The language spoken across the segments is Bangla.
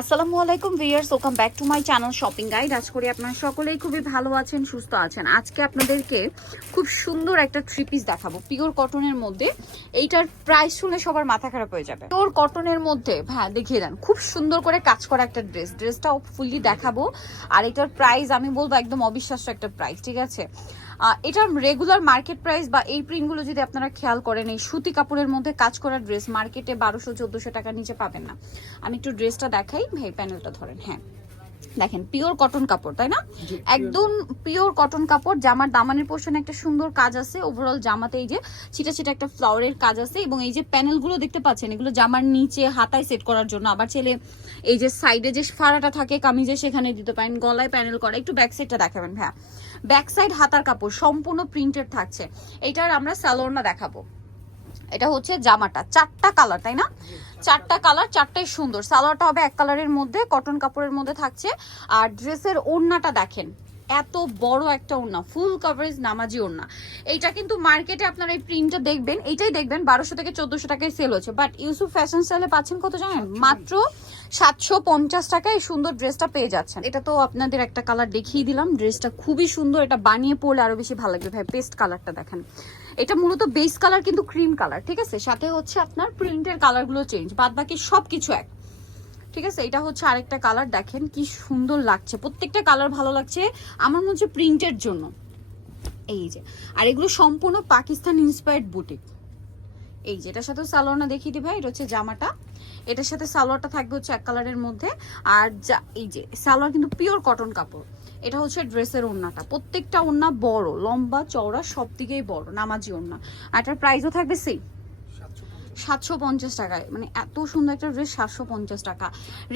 আসসালামু আলাইকুম viewers welcome back to my channel shopping guide. আজ করি আপনারা সকলেই খুবই ভালো আছেন, সুস্থ আছেন। আজকে আপনাদেরকে খুব সুন্দর একটা থ্রি পিস দেখাবো। পিওর কটনের মধ্যে এইটার প্রাইস শুনে সবার মাথা খারাপ হয়ে যাবে। পিওর কটনের মধ্যে হ্যাঁ দেখিয়ে দেন, খুব সুন্দর করে কাজ করা একটা ড্রেস ড্রেসটাও ফুললি দেখাবো। আর এটার প্রাইস আমি বলব একদম অবিশ্বাস্য একটা প্রাইস ঠিক আছে? এটার রেগুলার মার্কেট প্রাইস বা এই প্রিন্টগুলো যদি আপনারা খেয়াল করেন, এই সুতি কাপড়ের মধ্যে কাজ করা ড্রেস মার্কেটে বারোশো, চোদ্দশো টাকার নিচে পাবেন না। আমি একটু ড্রেসটা দেখাই, এই প্যানেলটা ধরেন হ্যাঁ। দেখেন পিওর কটন কাপড় তাই না? একদম পিওর কটন কাপড় জামার দামানের পোর্শনে একটা সুন্দর কাজ আছে। ওভারঅল জামাতে এই যে ছিটা ছিটা একটা ফ্লাওয়ারের কাজ আছে এবং এই যে প্যানেলগুলো দেখতে পাচ্ছেন এগুলো জামার নিচে হাতায় সেট করার জন্য। আবার ছেলে এই যে সাইডে যে ফাড়াটা থাকে কামিজে সেখানে দিতে পারেন গলায় প্যানেল করা। একটু ব্যাক সাইডটা দেখাবেন হ্যাঁ ব্যাক সাইড হাতার কাপড় সম্পূর্ণ প্রিন্টেড থাকছে। এটার আমরা স্যালোনা দেখাবো। এটা হচ্ছে জামাটা, চারটা কালার তাই না? চারটা কালার চারটাই সুন্দর। সালোয়ারটা হবে এক কালারের মধ্যে কটন কাপড়ের মধ্যে থাকছে। আর ড্রেসের ওড়নাটা দেখেন। এত বড় একটা ওড়না ফুল কভারেজ নামাজি ওড়না। এইটা কিন্তু মার্কেটে আপনারা এই প্রিন্টটা দেখবেন এইটাই দেখবেন বারোশো থেকে চোদ্দশো টাকায় সেল হচ্ছে। বাট ইউসুফ ফ্যাশন স্টাইলে পাচ্ছেন কত জানেন? মাত্র সাতশো পঞ্চাশ টাকায় এই সুন্দর ড্রেসটা পেয়ে যাচ্ছেন। এটা তো আপনাদের একটা কালার দেখিয়ে দিলাম ড্রেসটা খুবই সুন্দর এটা বানিয়ে পড়লে আরও বেশি ভালো লাগবে। ভাই পেস্ট কালারটা দেখেন। এটা মূলত বেস কালার কিন্তু ক্রিম কালার ঠিক আছে? সাথে হচ্ছে আপনার প্রিন্টের কালারগুলো চেঞ্জ বাদ বাকি সব কিছু এক। ঠিক আছে? এটা হচ্ছে আরেকটা কালার দেখেন কি সুন্দর লাগছে। প্রত্যেকটা কালার ভালো লাগছে আমার মনে হচ্ছে প্রিন্টের জন্য। এই যে, আর এগুলো সম্পূর্ণ পাকিস্তান ইন্সপায়ার্ড বুটিক এই যে, এটার সাথে সালোয়ারটা দেখিয়ে দিই ভাই, এটা হচ্ছে জামাটা। এটার সাথে সালোয়ারটা থাকবে হচ্ছে এক কালারের মধ্যে। আর যা, এই যে, সালোয়ার কিন্তু পিওর কটন কাপড়। এটা হচ্ছে ড্রেসের ওড়নাটা। প্রত্যেকটা ওড়না বড়, লম্বা, চওড়া সব দিকেই বড়, নামাজি ওড়না। আর এটার প্রাইসও থাকবে সেই সাতশো পঞ্চাশ টাকায়। মানে এত সুন্দর একটা ড্রেস সাতশো পঞ্চাশ টাকা।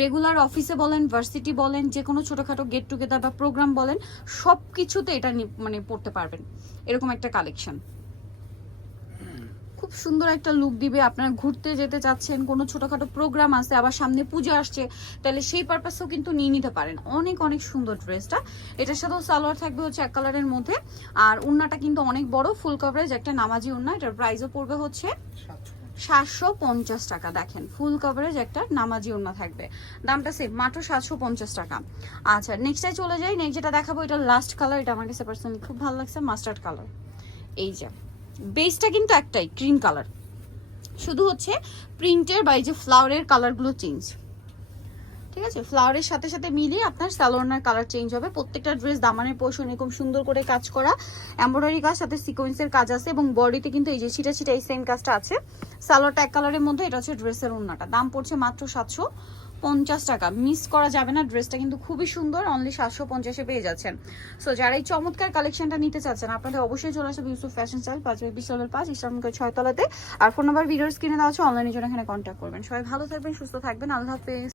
রেগুলার অফিসে বলেন ভার্সিটি বলেন, যে কোনো ছোটোখাটো গেট টুগেদার বা প্রোগ্রাম বলেন সব কিছুতে এটা মানে পড়তে পারবেন। এরকম একটা কালেকশন খুব সুন্দর একটা লুক দিবে। আপনারা ঘুরতে যেতে চাচ্ছেন, কোনো ছোটখাটো প্রোগ্রাম আছে, আবার সামনে পুজো আসছে, তাহলে সেই পারপাসেও কিন্তু নিয়ে নিতে পারেন। অনেক অনেক সুন্দর ড্রেসটা এটার সাথেও সালোয়ার থাকবে হচ্ছে এক কালারের মধ্যে। আর উন্নাটা কিন্তু অনেক বড় ফুল কভারেজ একটা নামাজি উন্না এটার প্রাইসও পড়বে হচ্ছে সাতশো পঞ্চাশ টাকা। দেখেন ফুল কভারেজ একটা নামাজি ওড়না থাকবে। দামটা সেম মাত্র সাতশো পঞ্চাশ টাকা। আচ্ছা নেক্সটটাই চলে যাই। নেক্সট যেটা দেখাবো, এটা লাস্ট কালার এটা আমার কাছে পার্সোনালি খুব ভালো লাগছে মাস্টার্ড কালার এই যে বেসটা কিন্তু একটাই ক্রিম কালার শুধু হচ্ছে প্রিন্টের বা এই যে ফ্লাওয়ারের কালারগুলো চেঞ্জ ঠিক আছে? ফ্লাওয়ারের সাথে সাথে মিলিয়ে আপনার স্যালোনার কালার চেঞ্জ হবে। প্রত্যেকটা ড্রেস দামানের পোর্শন এরকম সুন্দর করে কাজ করা। এমব্রয়ডারি কাজ, সাথে সিকোয়েন্সের কাজ আছে এবং বডিতে কিন্তু এই যে ছিটা ছিটা এই সেম কাজটা আছে। সালোয়ারটা এক কালারের মধ্যে, এটা হচ্ছে ড্রেসের ওড়নাটা। দাম পড়ছে মাত্র সাতশো পঞ্চাশ টাকা। মিস করা যাবে না ড্রেসটা কিন্তু খুবই সুন্দর অনলি সাতশো পঞ্চাশে পেয়ে যাচ্ছেন। সো যারা এই চমৎকার কালেকশনটা নিতে চাচ্ছেন, আপনাদের অবশ্যই চলে আসবে ইউসুফ ফ্যাশন স্টাইল পাঁচ বাই বিশ পাঁচ ইসলামিক ছয়তলাতে আর ফোন নাম্বার ভিডিওর স্ক্রিনে দেওয়া আছে অনলাইনে জন্য এখানে কন্ট্যাক্ট করবেন। সবাই ভালো থাকবেন, সুস্থ থাকবেন। আল্লাহ হাফেজ।